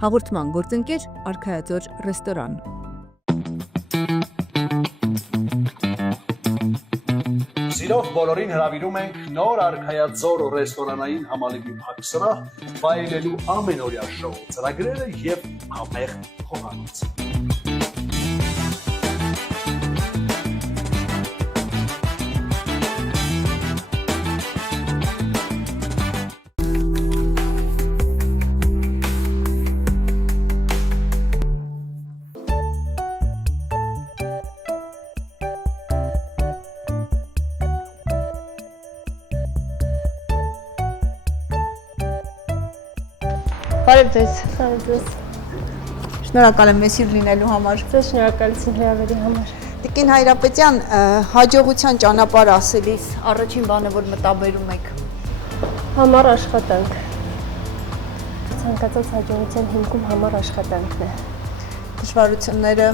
Հաղորդման գործընկեր Արքայաձոր ռեստորան։ Սիրով բոլորին հրավիրում ենք նոր Արքայաձոր ռեստորանային համալիրի փակսրահ վայելելու ամենօրյա շոու ծրագրերը եւ համեղ խոհանոց։ Բարև ձեզ։ Բարև ձեզ։ Շնորհակալ եմ մեզ հյուր լինելու համար։ Ձեզ շնորհակալություն հրավերի համար։ Տիկին Հայրապետյան, հաջողության ճանապարհ ասելիս առաջին բանը, որ մտաբերում եք։ Համառ աշխատանք։ Ցանկացած հաջողության հիմքում համառ աշխատանքն է։ Դժվարությունները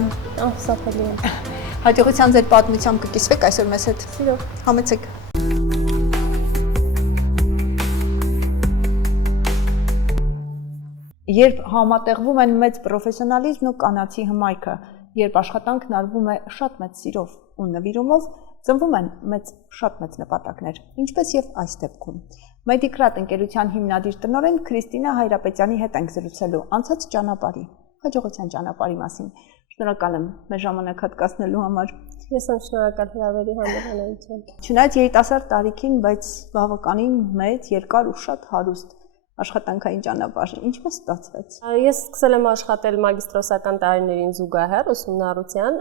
Անխուսափելի են։ հաջողության ձեր պատմությամբ կկիսվեք այսօր մեզ հետ։ Սիրով։ Համեցեք։ Երբ համատեղվում են մեծ պրոֆեսիոնալիզմն ու կանացի հմայքը, երբ աշխատանքն արվում է շատ մեծ սիրով ու նվիրումով, ծնվում են շատ մեծ նպատակներ, ինչպես եւ այս դեպքում։ Մեդիկրատ ընկերության հիմնադիր տնօրեն Քրիստինա Հայրապետյանի հետ ենք զրուցելու անցած ճանապարհի, հաջողության ճանապարհի մասին։ Շնորհակալ եմ մեր ժամանակ հատկացնելու համար։ Ես եմ շնորհակալ հրավերի համար անայություն։ Չնայած երիտասարդ տարիքին, բայց բավականին մեծ, երկար ու շատ հարուստ աշխատանքային ճանապարհ, ինչպես ստացվեց։ Ես սկսել եմ աշխատել մագիստրոսական տարիներին զուգահեռ ուսումնառության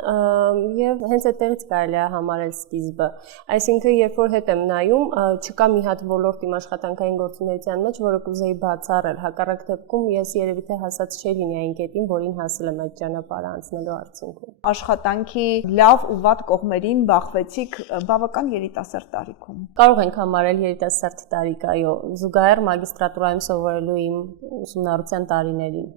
եւ հենց այդտեղից կարելի է համարել սկիզբը։ Այսինքն, երբ որ հետ եմ նայում, չկա մի հատ ոլորտ իմ աշխատանքային գործունեության մեջ, որը կուզեի բացառել։ Հակառակ դեպքում ես երևի թե հասած չէի լինի այն կետին, որին հասել եմ այդ ճանապարհը անցնելու արդյունքում։ Աշխատանքի լավ ու վատ կողմերին բախվեցիք բավական երիտասարդ տարիքում։ Կարող ենք համարել երիտասարդ տարիք, այո, զուգահեռ մագիստրատուրայում սովորելու իմ ուսումնառության տարիներին։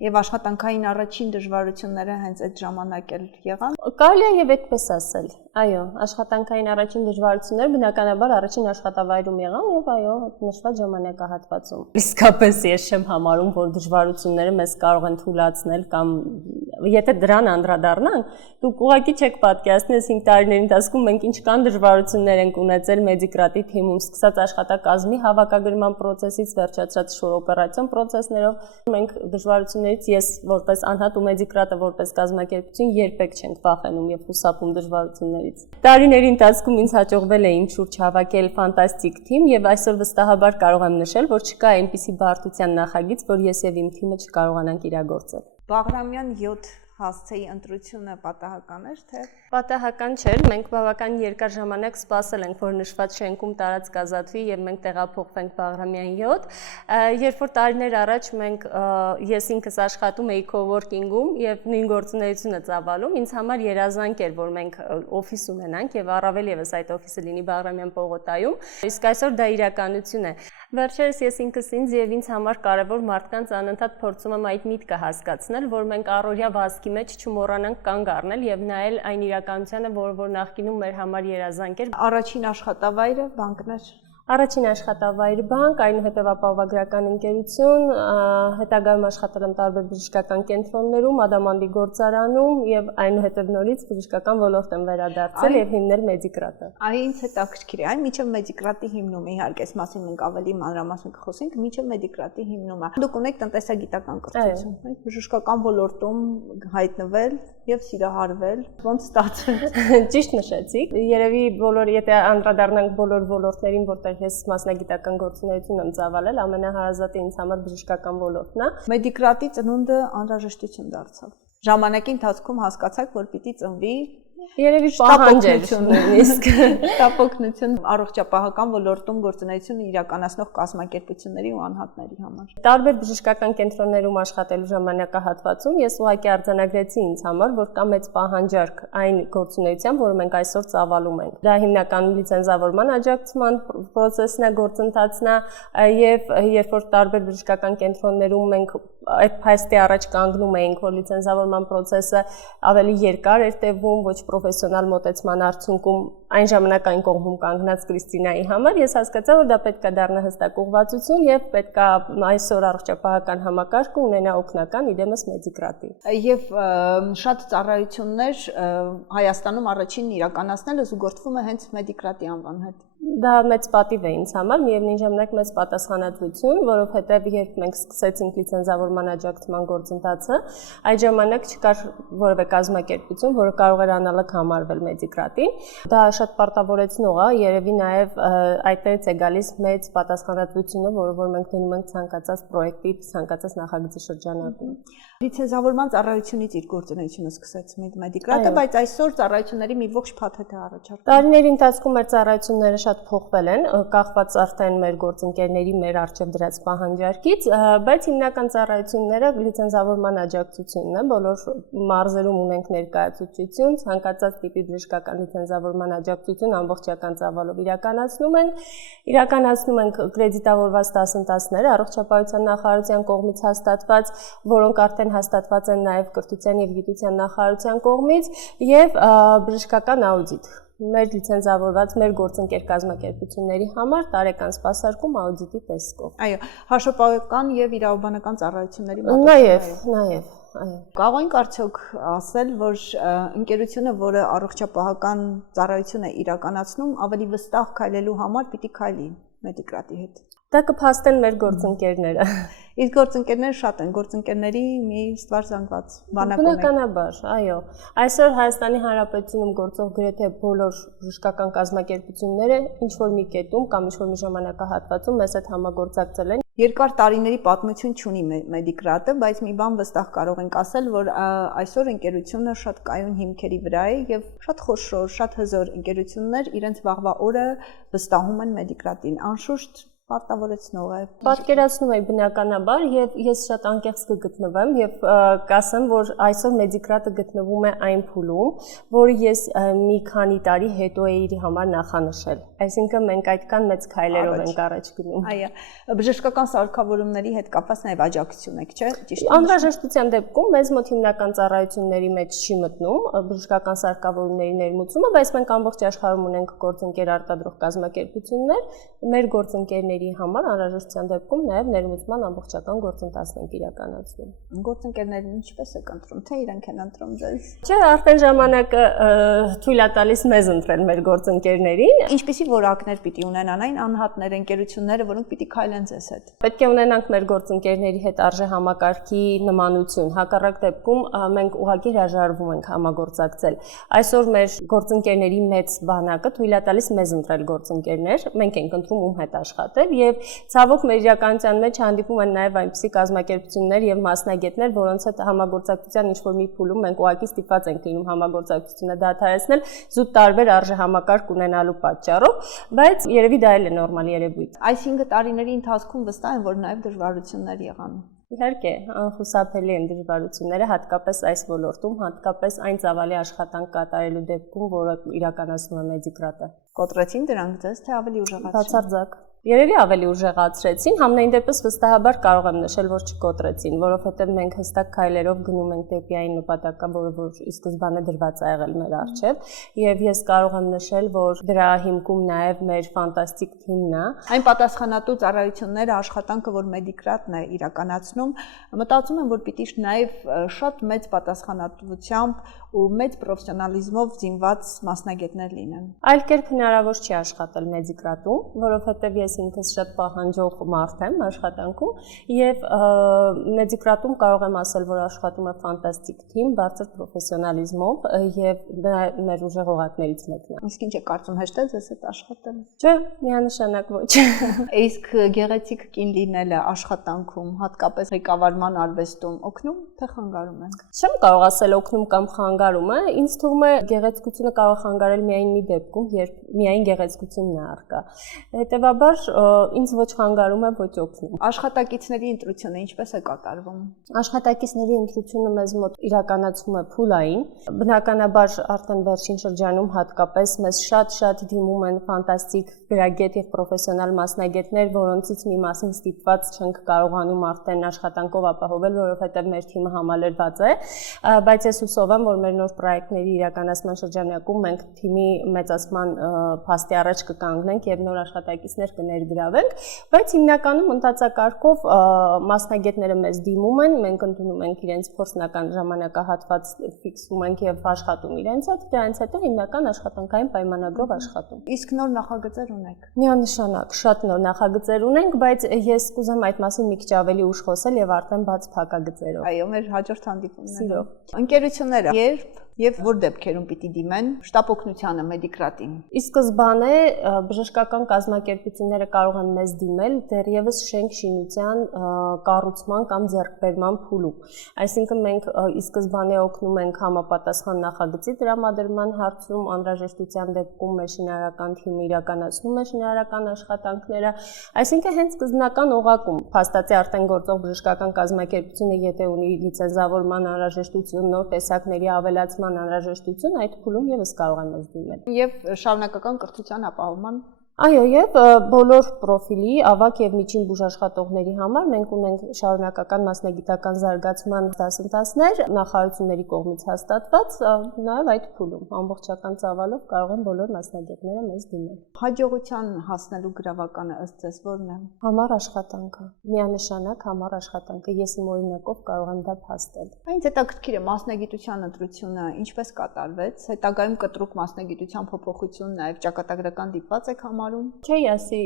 Եվ աշխատանքային առաջին դժվարությունները հենց այդ ժամանակ էլ եղան։ Կարելի է եւ այդպես ասել։ Այո, աշխատանքային առաջին դժվարությունները բնականաբար առաջին աշխատավայրում եղան եւ այո, այդ նշված ժամանակահատվածում։ Իսկապես ես չեմ համարում, որ դժվարությունները մեզ կարող են թուլացնել կամ եթե դրան անդրադառնանք, դուք ուղղակի չեք պատկերացնի, այս 5 տարիների ընթացքում մենք ինչքան դժվարություններ ենք ունեցել մեդիկրատի թիմում, սկսած աշխատակազմի հավաքագրման process-ից վերջացրած շուր օպերացիոն process-ներով, մենք դժվարություններից ես որպես անհատ ու մեդիկրատը որպես կազմակերպություն երբեք չենք վախենում եւ խուսափում դժվարություններից։ Տարիների ընթացքում ինձ հաջողվել է իմ շուրջ հավաքել ֆանտաստիկ թիմ եւ այսօր վստահաբար կարող եմ նշել, որ չկա այնպիսի բարդության նախագիծ, որ ես եւ իմ թիմը չկարողանանք իրագործել։ Բաղրամյան 7 հասցեի ընտրությունը պատահական էր, թե պատահական չէր, մենք բավական երկար ժամանակ սպասել ենք, որ նշված շենքում տարածք ազատվի եւ մենք տեղափոխվենք Բաղրամյան 7, երբ որ տարիներ առաջ մենք ես ինքս աշխատում էի coworking-ում եւ նույն գործունեությունը ծավալում, ինձ համար երազանք էր, որ մենք օֆիս ունենանք եւ առավել եւս այդ օֆիսը լինի Բաղրամյան պողոտայում, իսկ այսօր դա իրականություն է։ Վերջերս ես ինքս ինձ եւ ինձ համար կարեւոր մարդկանց անընդհատ փորձում եմ այդ միտքը հասկացնել, որ մենք առօրյա վազքի մեջ չմոռանանք կանգ առնել եւ նայել այն իրականությանը, որ նախկինում մեր համար երազանք էր։ Առաջին աշխատավայրը բանկն էր։ Առաջին աշխատավայրը բանկ, այնուհետև ապահովագրական ընկերություն, հետագայում աշխատել եմ տարբեր բժշկական կենտրոններում, Ադամանդի գործարանում եւ այնուհետև նորից բժշկական ոլորտ եմ վերադարձել եւ հիմնել մեդիկրատը։ Այ ինձ հետաքրքիր է, այն միջև մեդիկրատի հիմնումը, իհարկե, այս մասին մենք ավելի մանրամասն կխոսենք, միջև մեդիկրատի հիմնումը։ Դուք ունեք տնտեսագիտական կրթություն, այո, բժշկական ոլորտում հայտնվել եւ սիրահարվել, ոնց ստացվեց։ Ճիշտ նշեցիք։ Երևի բոլոր, եթե անդրադառնանք բոլոր ոլորտներին, որտեղ ես մասնագիտական գործունեություն եմ ծավալել, ամենահարազատը ինձ համար բժշկական ոլորտն է։ Մեդիկրատի ծնունդը անհրաժեշտություն դարձավ։ Ժամանակի ընթացքում հասկացաք, որ պիտի ծնվի Երևի պահանջ էր նույնիսկ շտապօգնություն առողջապահական ոլորտում գործունեություն իրականացնող կազմակերպությունների ու անհատների համար։ Տարբեր բժշկական կենտրոններում աշխատելու ժամանակահատվածում ես ուղղակի արձանագրեցի ինձ համար, որ կա մեծ պահանջարկ այն գործունեության, որը մենք այսօր ծավալում ենք։ Դա հիմնականում լիցենզավորման աջակցման process-ն է, գործընթացն է, եւ երբ որ տարբեր բժշկական կենտրոններում մենք այդ փաստի առաջ կանգնում էինք, որ լիցենզավորման process-ը ավելի երկար էր տևում, ոչ պրոֆեսիոնալ մոտեցման արդյունքում այն ժամանակ այն կողմում կանգնած Կրիստինայի համար ես հասկացա, որ դա պետք է դառնա հստակ ուղղվածություն եւ պետք է այսօր առողջապահական համակարգը ունենա օգնական իդեմս մեդիկրատի։ Եվ շատ ծառայություններ Հայաստանում առաջինն իրականացնելը զուգորդվում է հենց մեդիկրատի անվան հետ։ Դա մեծ պատիվ է ինձ համար, միևնույն ժամանակ մեծ պատասխանատվություն, որովհետև երբ մենք սկսեցինք լիցենզավորման աջակցման գործընթացը, այդ ժամանակ չկար որևէ կազմակերպություն, որը կարող էր անալոգ համարվել մեդիկրատին։ Դա շատ պարտավորեցնող է, երևի նաև այդտեղից է գալիս մեծ պատասխանատվությունը, որ մենք դնում ենք ցանկացած պրոյեկտի, ցանկացած նախագծի շրջանակում։ Լիցենզավորման ծառայությունից իր գործունեությունը սկսեց մեդիկրատը, բայց այսօր ծառայությունների մի ողջ փաթեթ է առաջարկում։ Տարիների ընթացքում մեր ծառայությունները շատ փոխվել են, կախված արդեն մեր գործընկերների մեր արժև դրած պահանջարկից, բայց հիմնական ծառայությունները լիցենզավորման աջակցությունն է, բոլոր մարզերում ունենք ներկայացուցիչություն, ցանկացած տիպի բժշկական լիցենզավորման աջակցություն ամբողջական ծավալով իրականացնում ենք կրեդիտավորված դասընթացներ, առողջապահության նախարարության կողմից հաստատված, որոնք արդեն հաստատված են նաև կրթության եւ գիտության նախարարության կողմից եւ բժշկական աուդիտ։ Մեր լիցենզավորված մեր գործընկեր կազմակերպությունների համար տարեկան սպասարկում աուդիտի տեսքով։ Այո, հաշվապահական եւ իրավաբանական ծառայությունների Նաև, այո։ Կարող ենք արդյոք ասել, որ ընկերությունը, որը առողջապահական ծառայություն է իրականացնում, ավելի վստահ քայլելու համար պիտի քայլի մեդիկրատի հետ։ Դա կփաստեն մեր գործընկերները։ Իսկ գործընկերները շատ են, գործընկերների մի ստվար զանգված բանակ ունեն։ Բնականաբար, այո։ Այսօր Հայաստանի Հանրապետությունում գործող գրեթե բոլոր բժշկական կազմակերպությունները ինչ որ մի կետում կամ ինչ որ մի ժամանակահատվածում մեզ հետ համագործակցել են։ Երկար տարիների պատմություն չունի մեդիկրատը, բայց մի բան վստահ կարող ենք ասել, որ այսօր ընկերությունը շատ կայուն հիմքերի վրա է եւ շատ խոշոր, շատ հզոր ընկերություններ իրենց վաղվա օրը վստահում են մեդիկրատին։ Անշուշտ պարտավորեցնող է։ Պատկերացնում եմ բնականաբար եւ ես շատ անկեղծ կգտնվեմ եւ կասեմ, որ այսօր մեդիկրատը գտնվում է այն փուլում, որը ես մի քանի տարի հետո էի իր համար նախանշել։ Այսինքն մենք այդքան մեծ քայլերով ենք առաջ գնում։ Այո, բժշկական սարքավորումների հետ կապված նաեւ աջակցություն եք, չէ՞։ Ճիշտ է։ Անհրաժեշտության դեպքում մեզ մոտ հիմնական ծառայությունների մեջ չի մտնում բժշկական սարքավորումների ներմուծումը, բայց մենք ամբողջ աշխարհում ունենք գործընկեր արտադրող կազմակերպություններ, մեր գործընկերների համար անհրաժեշտության դեպքում նաև ներմուծման ամբողջական գործընթացն ենք իրականացնում։ Գործընկերներն ինչպես եք ընտրում, թե իրենք են ընտրում ձեզ։ Չէ, արդեն ժամանակը թույլ է տալիս մեզ ընտրել մեր գործընկերներին։ Ինչպիսի որակներ պիտի ունենան այն անհատներ, ընկերությունները, որոնք պիտի քայլեն ձեզ հետ։ Պետք է ունենանք մեր գործընկերների հետ արժե համակարգի նմանություն։ Հակառակ դեպքում մենք ուղղակի հրաժարվում ենք համագործակցել։ Այսօր մեր գործընկերների մեծ բանակը թույլ է տալիս մեզ ընտրել գործընկերներ, մենք ենք ընտրում ում հետ աշխատել եւ ցավոք մեր իրականության մեջ հանդիպում են նաեւ այնպիսի կազմակերպություններ եւ մասնագետներ, որոնց հետ համագործակցության ինչ-որ մի փուլում մենք ուղղակի ստիպված ենք լինում համագործակցությունը դադարեցնել զուտ տարբեր արժե համակարգ ունենալու պատճառով, բայց երևի դա էլ է նորմալ երևույթ։ Այս 5 տարիների ընթացքում վստահ եմ, որ նաեւ դժվարություններ եղան։ Իհարկե, անխուսափելի են դժվարությունները, հատկապես այս ոլորտում, հատկապես այն ծավալի աշխատանք կատարելու դեպքում, որը իրականացնում է մեդիկրատը։ Կոտրեցին դրանք ձեզ, թե ավելի ուժեղացրին։ Բացարձակ։ Երևի ավելի ուժեղացրեցին, համենայն դեպս վստահաբար կարող եմ նշել, որ չկոտրեցին, որովհետև մենք հստակ քայլերով գնում ենք դեպի այն նպատակը, որ ի սկզբանե դրված է եղել մեր առջև, եւ ես կարող եմ նշել, որ դրա հիմքում նաեւ մեր ֆանտաստիկ թիմն է։ Այն պատասխանատու ծառայությունները, աշխատանքը, որ մեդիկրատն է իրականացնում, մտածում եմ, որ պիտի նաեւ շատ մեծ պատասխանատվությամբ ու մեծ պրոֆեսիոնալիզմով զինված մասնագետներ լինեն։ Այլ կերպ հնարավոր չի աշխատել մեդիկրատում, որովհետև ես ինքս շատ պահանջող մարդ եմ աշխատանքում եւ մեդիկրատում կարող եմ ասել, որ աշխատում է ֆանտաստիկ թիմ, բարձր պրոֆեսիոնալիզմով եւ դա մեր ուժեղ օղակներից մեկն է։ Իսկ ինչ է կարծում, հեշտ է ձեզ հետ աշխատել։ Չէ, միանշանակ ոչ։ Իսկ գեղեցիկ կին լինելը աշխատանքում, հատկապես ղեկավարման արվեստում օգնում թե խանգարում է։ Չեմ կարող ասել օգնում կամ խանգարում է, ինձ թվում է գեղեցկությունը կարող խանգարել միայն մի դեպքում, երբ միայն գեղեցկությունն է առկա։ Հետևաբար ինձ ոչ խանգարում է, ոչ օգնում։ Աշխատակիցների ընտրությունը ինչպես է կատարվում։ Աշխատակիցների ընտրությունը մեզ մոտ իրականացվում է փուլային։ Բնականաբար արդեն վերջին շրջանում հատկապես մեզ շատ դիմում են ֆանտաստիկ գրագետ եւ պրոֆեսիոնալ մասնագետներ, որոնցից մի մասին ստիպված չենք կարողանում արդեն աշխատանքով ապահովել, որովհետեւ մեր թիմը համալրված է, բայց ես հուսով եմ, որ մեր նոր պրոյեկտների իրականացման շրջանակում մենք թիմի մեծացման փաստի առաջ կկանգնենք եւ նոր աշխատակիցներ կներգրավենք, բայց հիմնականում ընդհանրակարգով մասնագետները մեզ դիմում են, մենք ընդունում ենք իրենց փորձնական ժամանակահատված ֆիքսում ենք եւ աշխատում իրենց հետ, դրանից հետո հիմնական աշխատանքային պայմանագրով աշխատում։ Իսկ նոր նախագծեր ունեք։ Միանշանակ շատ նոր նախագծեր ունենք, բայց ես կուզեմ այդ մասին մի քիչ ավելի ուշ խոսել եւ արդեն բաց փակագծերով։ Այո, մեր հաջորդ հանդիպումները։ Սիրով։ Ընկերությունները երբ եւ որ դեպքերում պիտի դիմեն շտապ օգնությանը Մեդիկրատին։ Ի սկզբանե բժշկական կազմակերպությունները կարող են մեզ դիմել դեռևս շենք շինության կառուցման կամ ձեռքբերման փուլում։ Այսինքն մենք ի սկզբանե օգնում ենք համապատասխան նախագծի տրամադրման հարցում, անհրաժեշտության դեպքում մեր շինարարական թիմը իրականացնում է շինարարական աշխատանքները, այսինքն հենց սկզբնական օղակում փաստացի արդեն գործող բժշկական կազմակերպությունը եթե ունի լիցենզավորման անհրաժեշտություն, նոր տեսակների ավելացման անհրաժեշտություն, այդ փուլում եւս կարող է մեզ դիմել։ Եվ շարունակական կրթության ապահովման։ Այո, եւ բոլոր պրոֆիլի ավագ եւ միջին բուժաշխատողների համար մենք ունենք շարունակական մասնագիտական զարգացման դասընթացներ, նախարարությունների կողմից հաստատված, նաեւ այդ փուլում ամբողջական ծավալով կարող են բոլոր մասնագետները մեզ դիմել։ Հաջողության հասնելու գրավականը ըստ ձեզ ո՞րն է։ Համառ աշխատանքը, միանշանակ համառ աշխատանքը, ես իմ օրինակով կարող եմ դա փաստել։ Այնց հետաքրքիր է մասնագիտության ընտրությունը ինչպես կատարվեց, հետագայում կտրուկ մասնագիտության փոփոխություն նաեւ ճակատագրական դիպված եք համարում։ Չէ, ասի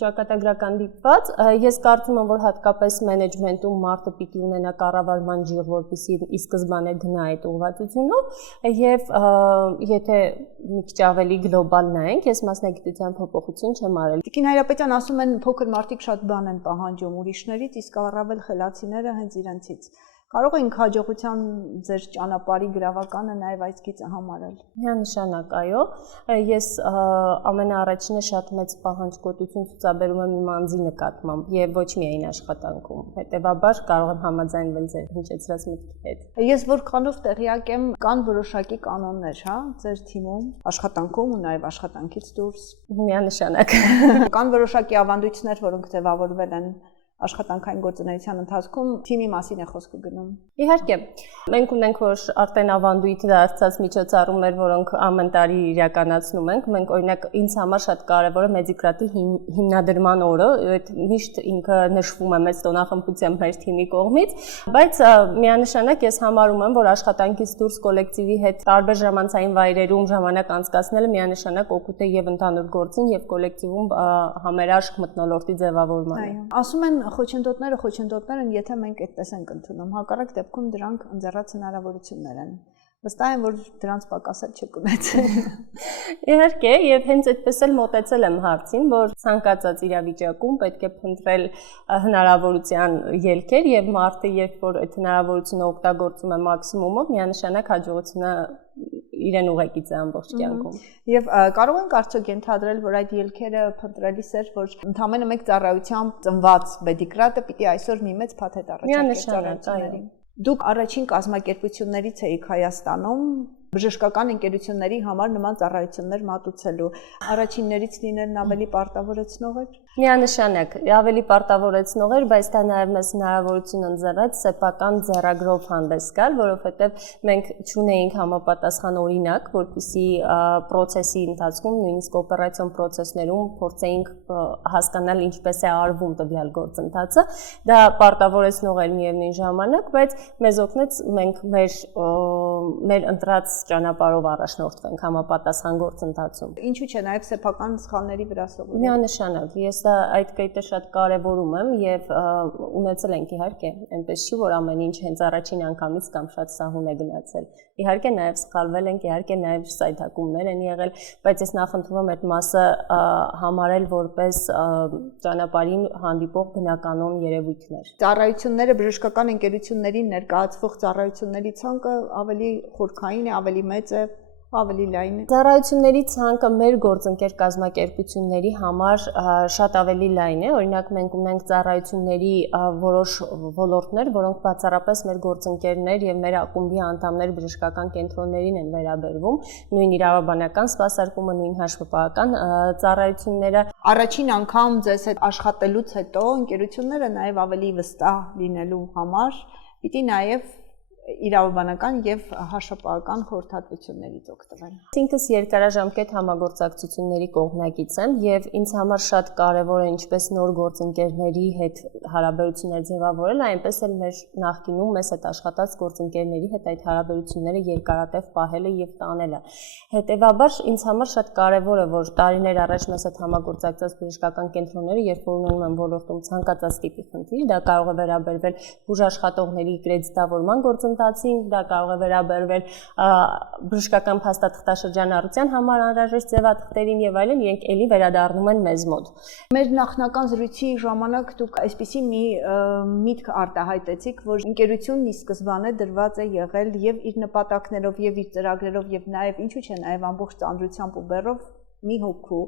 ճակատագրական դիպված, ես կարծում եմ, որ հատկապես մենեջմենտում մարդը պիտի ունենա կառավարման ջիղ, որպեսզի ի սկզբանե գնա այդ ուղղվածությունով, եւ եթե մի քիչ ավելի գլոբալ նայենք, ես մասնագիտության փոփոխություն չեմ արել։ Տիկին Հայրապետյան ասում են փոքր մարդիկ շատ բան են պահանջում ուրիշներից, իսկ առավել խելացիները հենց իրենցից։ Կարող ենք հաջողության ձեր ճանապարհի գրավականը նաև այս գիծը համարել։ Միանշանակ, այո, ես ամենաառաջինը շատ մեծ պահանջկոտություն ցուցաբերում եմ իմ անձի նկատմամբ եւ ոչ միայն աշխատանքում։ Հետևաբար կարող եմ համաձայնվել ձեր հնչեցրած մտքի հետ։ Ես որքանով տեղյակ եմ, կան որոշակի կանոններ, հա, ձեր թիմում, աշխատանքում ու նաև աշխատանքից դուրս։ Միանշանակ։ Կան որոշակի ավանդույթներ, որոնք ձևավորվել են աշխատանքային գործունեության ընթացքում թիմի մասին է խոսքը գնում։ Իհարկե, մենք ունենք որ արդեն ավանդույթ դարձած միջոցառումներ, որոնք ամեն տարի իրականացնում ենք։ Մենք օրինակ ինձ համար շատ կարևոր է Մեդիկրատի հիմնադրման օրը, այդ միշտ ինքը նշվում է մեծ տոնախմբությամբ մեր թիմի կողմից, բայց միանշանակ ես համարում եմ, որ աշխատանքից դուրս կոլեկտիվի հետ տարբեր ժամանցային վայրերում ժամանակ անցկացնելը միանշանակ օգուտ է եւ ընդհանուր գործին եւ կոլեկտիվում համերաշխ մթնոլորտի ձևավորմանը։ Ասում են խոչընդոտներ են, եթե մենք այդպես ենք ընդունում, հակառակ դեպքում դրանք ընձեռած հնարավորություններ են։ Վստահ եմ, որ դրանց պակասել չեք ունեցել։ Իհարկե, եւ հենց այդպես էլ մոտեցել եմ հարցին, որ ցանկացած իրավիճակում պետք է փնտրել հնարավորության ելքեր եւ մարդը, երբ որ այդ հնարավորությունը օգտագործում է մաքսիմումով, միանշանակ հաջողությունը իրեն ուղեկից է ամբողջ կյանքում։ Եվ կարող ենք արդյոք ենթադրել, որ այդ ելքերը փնտրելիս էր, որ ընդամենը մեկ ծառայությամբ ծնված Մեդիկրատը պիտի այսօր մի մեծ փաթեթ առաջարկի ծառայություններին։ Դուք առաջին կազմակերպություններից եք Հայաստանում բժշկական ընկերությունների համար նման ծառայություններ մատուցելու։ Առաջիններից լինելն ավելի պարտավորեցնող էր։ Միանշանակ, ավելի պարտավորեցնող էր, բայց դա նաև մեզ հնարավորություն ընձեռեց սեփական ձեռագրով հանդես գալ, որովհետև մենք չունեինք համապատասխան օրինակ, որպեսզի process-ի ընթացքում, նույնիսկ օպերացիոն process-ներում փորձեինք հասկանալ ինչպես է արվում տվյալ գործընթացը։ Դա պարտավորեցնող էր միևնույն ժամանակ, բայց մեզ օգնեց մենք մեր ընտրած ճանապարհով առաջնորդվենք համապատասխան գործընթացում։ Ինչու՞ չէ, նաև սեփական սխալների վրա սովորել։ Միանշանակ, ես դա այդ կետը շատ կարևորում եմ եւ ունեցել ենք իհարկե, այնպես չի որ ամեն ինչ հենց առաջին անգամից կամ շատ սահուն է գնացել։ Իհարկե նաև սխալվել ենք, իհարկե նաև սայթակումներ են եղել, բայց ես նախընտրում եմ այդ մասը համարել որպես ճանապարհին հանդիպող բնականon երևույթներ։ Ծառայությունները բժշկական ընկերություններին ներկայացվող ծառայությունների ցանկը ավելի խորքային է, ավելի մեծ է, ավելի լայն է։ Ծառայությունների ցանկը մեր գործընկեր կազմակերպությունների համար շատ ավելի լայն է։ Օրինակ մենք ունենք ծառայությունների որոշ ոլորտներ, որոնք բացառապես մեր գործընկերներ եւ մեր ակումբի անդամներ բժշկական կենտրոններին են վերաբերվում, նույն իրավաբանական սպասարկումը, նույն հաշվապահական ծառայությունները։ Առաջին անգամ ձեզ հետ աշխատելուց հետո ընկերությունները նաև ավելի վստահ լինելու համար պիտի նաև իրավաբանական եւ հաշվապահական խորհրդատվություններից օգտվել։ Ինքս երկարաժամկետ համագործակցությունների կողմնակից եմ եւ ինձ համար շատ կարեւոր է ինչպես նոր գործընկերների հետ հարաբերություններ ձևավորել, այնպես էլ մեր նախկինում մեզ հետ աշխատած գործընկերների հետ այդ հարաբերությունները երկարատև պահելը եւ տանելը։ Հետեւաբար ինձ համար շատ կարեւոր է, որ տարիներ առաջ մեզ հետ համագործակցած բժշկական կենտրոնները, երբ որ ունենում են ոլորտում ցանկացած տիպի խնդիր, դա կարող է վերաբերվել բուժաշխատողների կրեդիտավորման գործընթացին, դա կարող է վերաբերվել բժշկական փաստաթղթաշրջանառության համար անհրաժեշտ ձևաթղթերին եւ այլն, իրենք ելի վերադառնում են մեզ մոտ։ Մեր նախնական զրույցի ժամանակ դուք այսպիսի մի միտք արտահայտեցիք, որ ընկերությունն ի սկզբանե դրված է եղել եւ իր նպատակներով եւ իր ծրագրերով եւ նաեւ ինչու՞ չէ նաեւ ամբողջ ծանրությամբ ու բեռով մի հոգու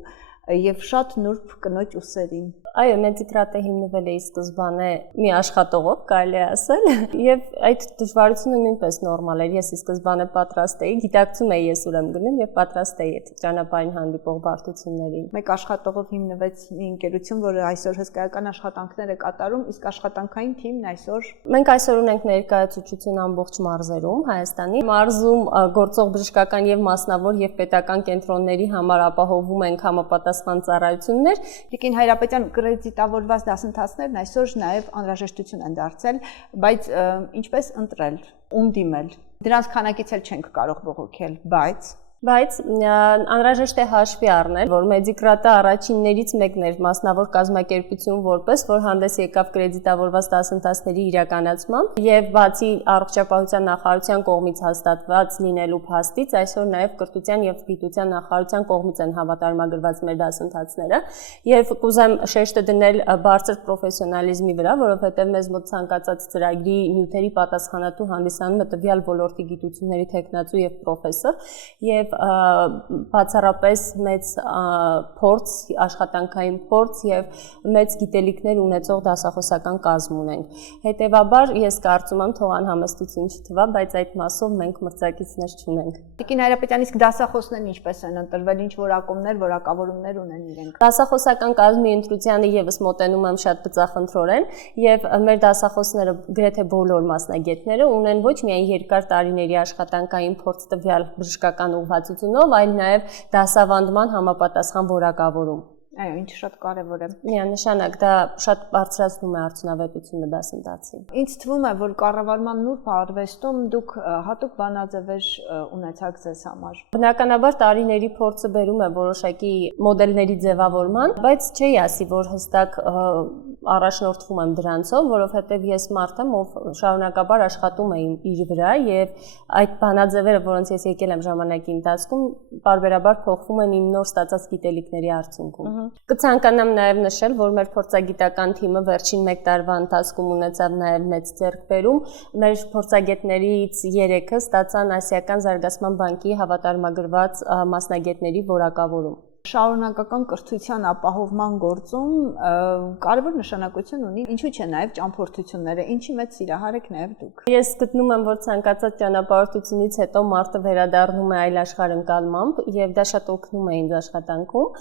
եւ շատ նուրբ կնոջ ուսերին։ Այո, Մեդիկրատը հիմնվել է սկզբանե մի աշխատողով, կարելի է ասել, եւ այդ դժվարությունը նույնպես նորմալ էր։ Ես սկզբանե պատրաստ էի, գիտակցում էի ես ուրեմն գնում եւ պատրաստ էի այդ ճանապարհին հանդիպող բարդություններին։ Մեկ աշխատողով հիմնվեց մի ընկերություն, որը այսօր հսկայական աշխատանքներ է կատարում, իսկ աշխատանքային թիմն այսօր մենք այսօր ունենք ներկայացուցչություն ամբողջ մարզերում Հայաստանի։ Մարզում գործող բժշկական եւ մասնավոր եւ պետական կենտրոնների համար ապահովում ենք համապատասխան ծառայություններ։ Տիկին Հայրապետյան, կրեդիտավորված դասընթացներն այսօր նաև անհրաժեշտություն են դարձել, բայց ինչպես ընտրել, ում դիմել։ Դրանց քանակից էլ չենք կարող բողոքել, Բայց անհրաժեշտ է հաշվի առնել, որ Մեդիկրատը առաջիններից մեկն էր մասնավոր կազմակերպություն որպես, որ հանդես եկավ կրեդիտավորված դասընթացների իրականացմամբ եւ բացի առողջապահության նախարարության կողմից հաստատված լինելու փաստից, այսօր նաեւ կրթության եւ գիտության նախարարության կողմից են հավատարմագրված մեր դասընթացները եւ կուզեմ շեշտը դնել բարձր պրոֆեսիոնալիզմի վրա, որովհետեւ մեզ մոտ ցանկացած ծրագրի նյութերի պատասխանատու հանդիսանում է տվյալ ոլորտի գիտությունների տեխնացու եւ պրոֆեսոր եւ բացառապես մեծ փորձ, աշխատանքային փորձ եւ մեծ գիտելիքներ ունեցող դասախոսական կազմ ունենք։ Հետեւաբար ես կարծում եմ թող անհամեստություն չթվա, բայց այդ մասով մենք մրցակիցներ չունենք։ Տիկին Հայրապետյան, իսկ դասախոսներն ինչպես են ընտրվել, ինչ որակումներ, որակավորումներ ունեն իրենք։ Դասախոսական կազմի ընտրությանը եւս մոտենում եմ շատ բծախնդրորեն եւ մեր դասախոսները գրեթե բոլոր մասնագետները ունեն ոչ միայն երկար տարիների աշխատանքային փորձ տվյալ բժշկական ուղղվածությունով, այլ նաև դասավանդման համապատասխան որակավորում։ Այո, ինչը շատ կարևոր է։ Միանշանակ դա շատ բարձրացնում է արդյունավետությունը դասընթացի։ Ինձ թվում է, որ կառավարման նուրբ արվեստում դուք հատուկ բանաձևեր ունեցաք ձեզ համար։ Բնականաբար տարիների փորձը բերում է որոշակի մոդելների ձևավորման, բայց չի ասի, որ հստակ առաջնորդվում եմ դրանցով, որովհետև ես մարդ եմ, ով շարունակաբար աշխատում է իր վրա եւ այդ բանաձևերը, որոնց ես եկել եմ ժամանակի ընթացքում, բարբերաբար փոխվում են իմ նոր ստացած գիտելիքների արդյունքում։ Կցանկանամ նաև նշել, որ մեր փորձագիտական թիմը վերջին 1 տարվա ընթացքում ունեցավ նաև մեծ ձեռքբերում։ Մեր փորձագետներից 3-ը ստացան Ասիական զարգացման բանկի հավատարմագրված մասնագետների որակավորում։ Շարունակական կրթության ապահովման գործում կարևոր նշանակություն ունի, ինչու՞ չէ նաև ճամփորդությունները, ինչի մեծ սիրահար եք նաև դուք։ Ես գտնում եմ, որ ցանկացած ճանապարհորդությունից հետո մարդը վերադառնում է այլ աշխարհընկալմամբ եւ դա շատ օգնում է ինձ աշխատանքում։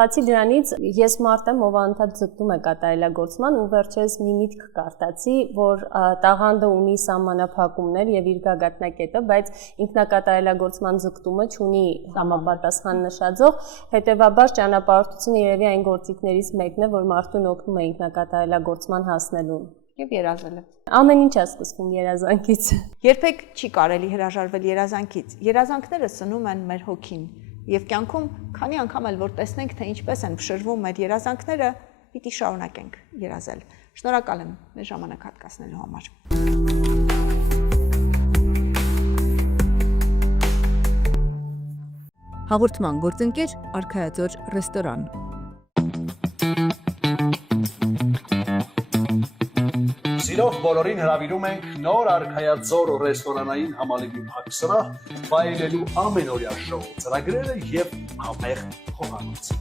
Բացի դրանից, ես մարդ եմ, ով անդադ ձգտում է կատարելագործման ու վերջերս մի միտք կարտացի, որ տաղանդը ունի սահմանափակումներ եւ իր գագաթնակետը, բայց ինքնակատարելագործման ձգտումը ունի համապատասխան նշաձող։ Հետևաբար ճանապարհորդությունը երևի այն գործիքներից մեկն է, որ մարդուն օգնում է ինքնակատարելագործման հասնելուն։ Եվ երազելը։ Ամեն ինչ է սկսվում երազանքից։ Երբեք չի կարելի հրաժարվել երազանքից։ Երազանքները սնում են մեր հոգին։ Եվ կյանքում քանի անգամ էլ որ տեսնենք, թե ինչպես են փշրվում մեր երազանքները, պիտի շարունակենք երազել։ Շնորհակալ եմ մեր ժամանակ հատկացնելու համար։ Հաղորդման գործընկեր Արքայաձոր ռեստորան։ Սիրով բոլորին հրավիրում ենք նոր Արքայաձոր ռեստորանային համալիրի փակ սրահ վայելելու ամենօրյա շոու ծրագրերը եւ համեղ խոհանոց։